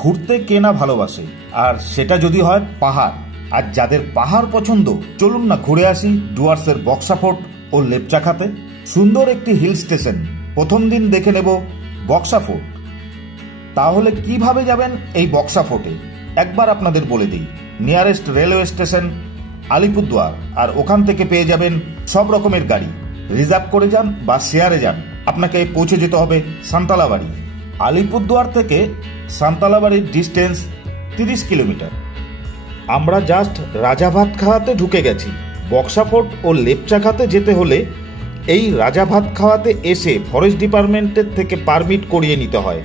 ঘুরতে কে না ভালোবাসে, আর সেটা যদি হয় পাহাড়। আর যাদের পাহাড় পছন্দ, চলুন না ঘুরে আসি ডুয়ার্সের বক্সা ফোর্ট ও লেপচাখাতে। সুন্দর একটি হিল স্টেশন। প্রথম দিন দেখে নেব বক্সা ফোর্ট। তাহলে কিভাবে যাবেন এই বক্সা ফোর্টে একবার আপনাদের বলে দিই। নিয়ারেস্ট রেলওয়ে স্টেশন আলিপুরদুয়ার, আর ওখান থেকে পেয়ে যাবেন সব রকমের গাড়ি। রিজার্ভ করে যান বা শেয়ারে যান, আপনাকে পৌঁছে যেতে হবে সান্তালাবাড়ি। আলিপুরদুয়ার থেকে সান্তালাবাড়ির ডিস্টেন্স 30 কিলোমিটার। আমরা জাস্ট রাজাভাতখাওয়াতে ঢুকে গেছি। বক্সা ফোর্ট ও লেপচাখাতে যেতে হলে এই রাজাভাতখাওয়াতে এসে ফরেস্ট ডিপার্টমেন্টের থেকে পারমিট করিয়ে নিতে হয়।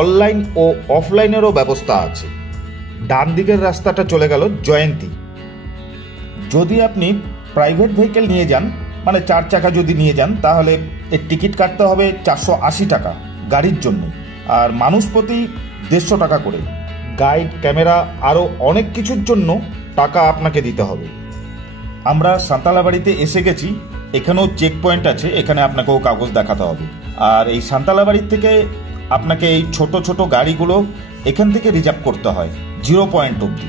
অনলাইন ও অফলাইনেরও ব্যবস্থা আছে। ডান দিকের রাস্তাটা চলে গেল জয়ন্তী। যদি আপনি প্রাইভেট ভেহিকেল নিয়ে যান, মানে 4 চাকা যদি নিয়ে যান, তাহলে এর টিকিট কাটতে হবে 480 টাকা গাড়ির জন্য, আর মানুষ প্রতি 150 টাকা করে। গাইড, ক্যামেরা আরও অনেক কিছুর জন্য টাকা আপনাকে দিতে হবে। আমরা সান্তালাবাড়িতে এসে গেছি। এখানেও চেক পয়েন্ট আছে, এখানে আপনাকেও কাগজ দেখাতে হবে। আর এই সান্তালাবাড়ির থেকে আপনাকে এই ছোট ছোট গাড়িগুলো এখান থেকে রিজার্ভ করতে হয় 0 পয়েন্ট অবধি।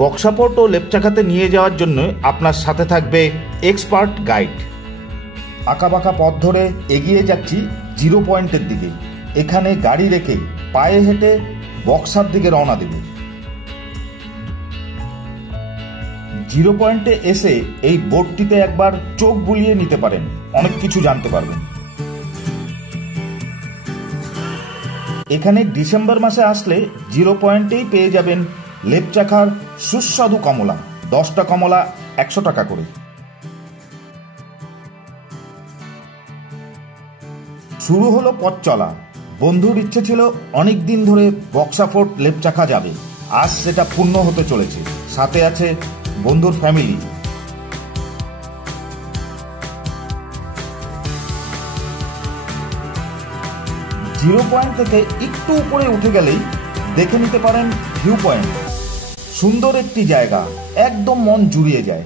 বক্সা ফোর্ট ও লেপচাখাতে নিয়ে যাওয়ার জন্য আপনার সাথে থাকবে এক্সপার্ট গাইড। আঁকাবাঁকা পথ ধরে এগিয়ে যাচ্ছি 0 পয়েন্টের দিকে। এখানে গাড়ি রেখে পায়ে হেঁটে বক্সার দিকে রওনা দেব। 0 পয়েন্টে এসে এই বোর্ডটিতে একবার চোখ বুলিয়ে নিতে পারেন, অনেক কিছু জানতে পারবেন। এখানে ডিসেম্বর মাসে আসলে 0 পয়েন্টেই পেয়ে যাবেন লেপচাখার সুস্বাদু কমলা। 10টা কমলা 100 টাকা করে। শুরু হলো পথ চলা। বন্ধুর ইচ্ছে ছিল অনেক দিন ধরে বক্সা ফোর্ট লেপচাখা যাবে, আজ সেটা পূর্ণ হতে চলেছে। সাথে আছে বন্ধুর ফ্যামিলি। জিরো পয়েন্ট থেকে একটু উপরে উঠে গেলেই দেখে নিতে পারেন ভিউ পয়েন্ট। সুন্দর একটি জায়গা, একদম মন জুড়িয়ে যায়।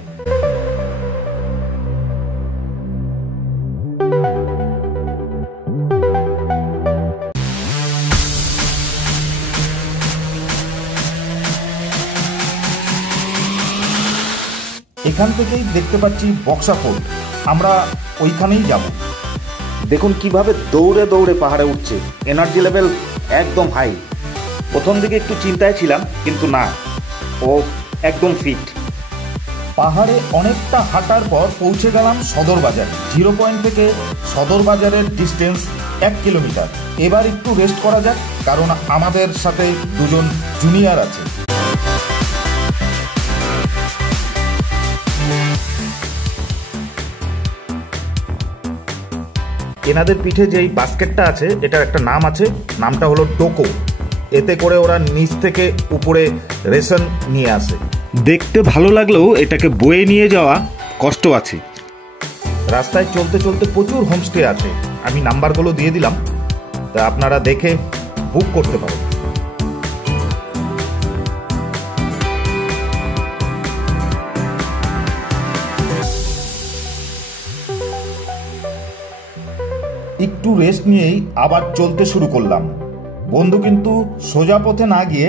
এখান থেকেই দেখতে পাচ্ছি বক্সা ফোর্ট। আমরা ওইখানেই যাব। দেখুন কিভাবে দৌড়ে দৌড়ে পাহাড়ে উঠছে। এনার্জি লেভেল একদম হাই। প্রথম দিকে একটু চিন্তায় ছিলাম, কিন্তু না, ও একদম ফিট। পাহাড়ে অনেকটা হাঁটার পর পৌঁছে গেলাম সদর বাজারে। 0 পয়েন্ট থেকে সদর বাজারের ডিস্টেন্স 1 কিলোমিটার। এবার একটু রেস্ট করা যাক, কারণ আমাদের সাথে 2জন জুনিয়র আছে। এনাদের পিঠে যেই বাস্কেটটা আছে, এটার একটা নাম আছে, নামটা হলো ডোকো। এতে করে ওরা নিচ থেকে উপরে রেশন নিয়ে আসে। দেখতে ভালো লাগলেও এটাকে বয়ে নিয়ে যাওয়া কষ্ট আছে। রাস্তায় চলতে চলতে প্রচুর হোমস্টে আছে, আমি নাম্বারগুলো দিয়ে দিলাম, তা আপনারা দেখে বুক করতে পারেন। একটু রেস্ট নিয়েই আবার চলতে শুরু করলাম। বন্ধু কিন্তু সোজা পথে না গিয়ে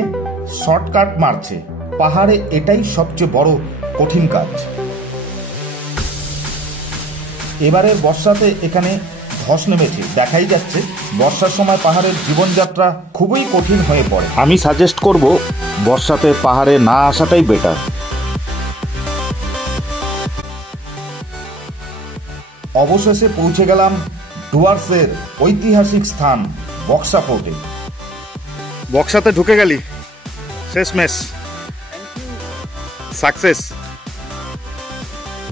শর্টকাট মারছে। পাহাড়ে এটাই সবচেয়ে বড় কঠিন কাজ। এবারে বর্ষাতে এখানে ধস নেমেছে, দেখাই যাচ্ছে। বর্ষার সময় পাহাড়ের জীবনযাত্রা খুবই কঠিন হয়ে পড়ে। আমি সাজেস্ট করব বর্ষাতে পাহাড়ে না আসাটাই বেটার। অবশেষে পৌঁছে গেলাম ডুয়ার্সের ঐতিহাসিক স্থান বক্সা ফোর্টে। বক্সাতে ঢুকে গেলি, শেষমেশ সাকসেস।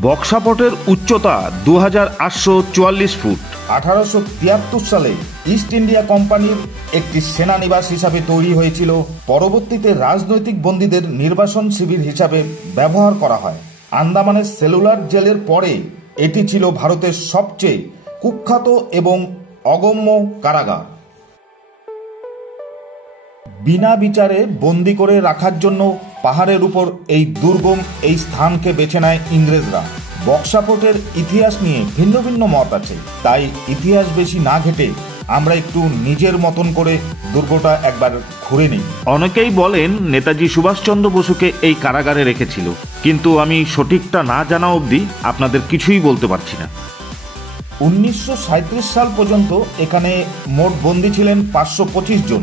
বক্সা ফোর্টের উচ্চতা 2844 ফুট। 1873 সালে ইস্ট ইন্ডিয়া কোম্পানির একটি সেনানিবাস হিসাবে তৈরি হয়েছিল। পরবর্তীতে রাজনৈতিক বন্দীদের নির্বাসন শিবির হিসাবে ব্যবহার করা হয়। আন্দামানের সেলুলার জেলের পরে এটি ছিল ভারতের সবচেয়ে কুখ্যাত এবং অগম্য কারাগার। বিনা বিচারে বন্দি করে রাখার জন্য পাহাড়ের উপর এই দুর্গম এই স্থানকে বেছে নেয় ইংরেজরা। বক্সা ফোর্টের ইতিহাস নিয়ে ভিন্ন ভিন্ন মত আছে, তাই ইতিহাস বেশি না ঘেটে আমরা একটু নিজের মতন করে দুর্গটা একবার ঘুরে নিই। অনেকেই বলেন নেতাজি সুভাষচন্দ্র বসুকে এই কারাগারে রেখেছিল, কিন্তু আমি সঠিকটা না জানা অবধি আপনাদের কিছুই বলতে পারছি না। 1937 সাল পর্যন্ত এখানে মোট বন্দী ছিলেন 525 জন।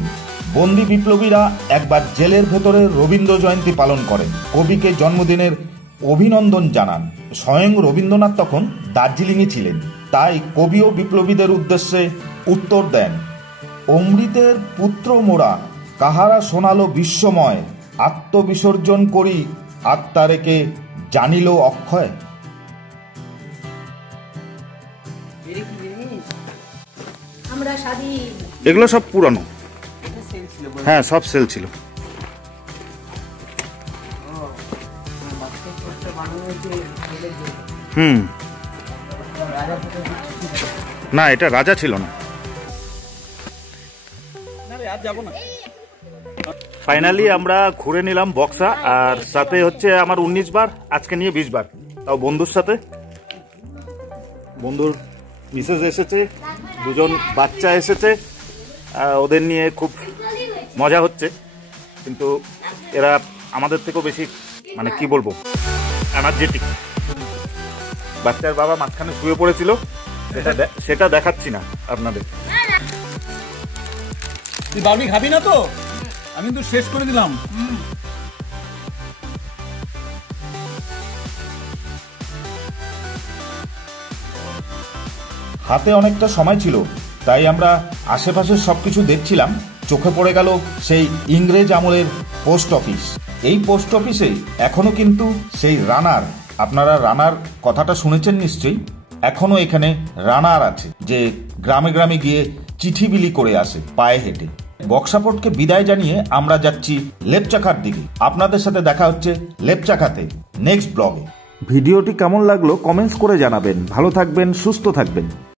বন্দী বিপ্লবীরা একবার জেলের ভেতরে রবীন্দ্র জয়ন্তী পালন করেন, কবিকে জন্মদিনের অভিনন্দন জানান। স্বয়ং রবীন্দ্রনাথ তখন দার্জিলিংয়ে ছিলেন, তাই কবিও বিপ্লবীদের উদ্দেশ্যে উত্তর দেন, অমৃতের পুত্র মোরা, কাহারা শোনালো বিশ্বময়, আত্মবিসর্জন করি আত্মারেকে জানিল অক্ষয়। এগুলো সব পুরানো, হ্যাঁ সব সেল ছিল। না, এটা রাজা ছিল না। ফাইনালি আমরা ঘুরে নিলাম বক্সা, আর সাথে হচ্ছে আমার 19 বার, আজকে নিয়ে 20 বার, তাও বন্ধুর সাথে। বন্ধুর মিসেস এসেছে, দুজন বাচ্চা এসেছে, ওদের নিয়ে খুব মজা হচ্ছে। কিন্তু এরা আমাদের থেকেও বেশি, মানে কি বলবো, এনার্জেটিক। বাচ্চার বাবা মাঝখানে শুয়ে পড়েছিল, সেটা দেখাচ্ছি না আপনাদের। তুই বারবি খাবি না তো? আমি তো শেষ করে দিলাম। হাতে অনেকটা সময় ছিল, তাই আমরা আশেপাশের সবকিছু দেখছিলাম। চোখে পড়ে গেল সেই ইংরেজ আমলের পোস্ট অফিস। এই পোস্ট অফিসে এখনো কিন্তু সেই রানার, আপনারা রানার কথাটা শুনেছেন নিশ্চয়ই, এখনো এখানে রানার আছে, যে গ্রামে গ্রামে গিয়ে চিঠি বিলি করে আসে পায়ে হেঁটে। বক্সাপোর্টকে বিদায় জানিয়ে আমরা যাচ্ছি লেপচাখার দিকে। আপনাদের সাথে দেখা হচ্ছে লেপচাখাতে নেক্সট ব্লগে। ভিডিওটি কেমন লাগলো কমেন্টস করে জানাবেন। ভালো থাকবেন, সুস্থ থাকবেন।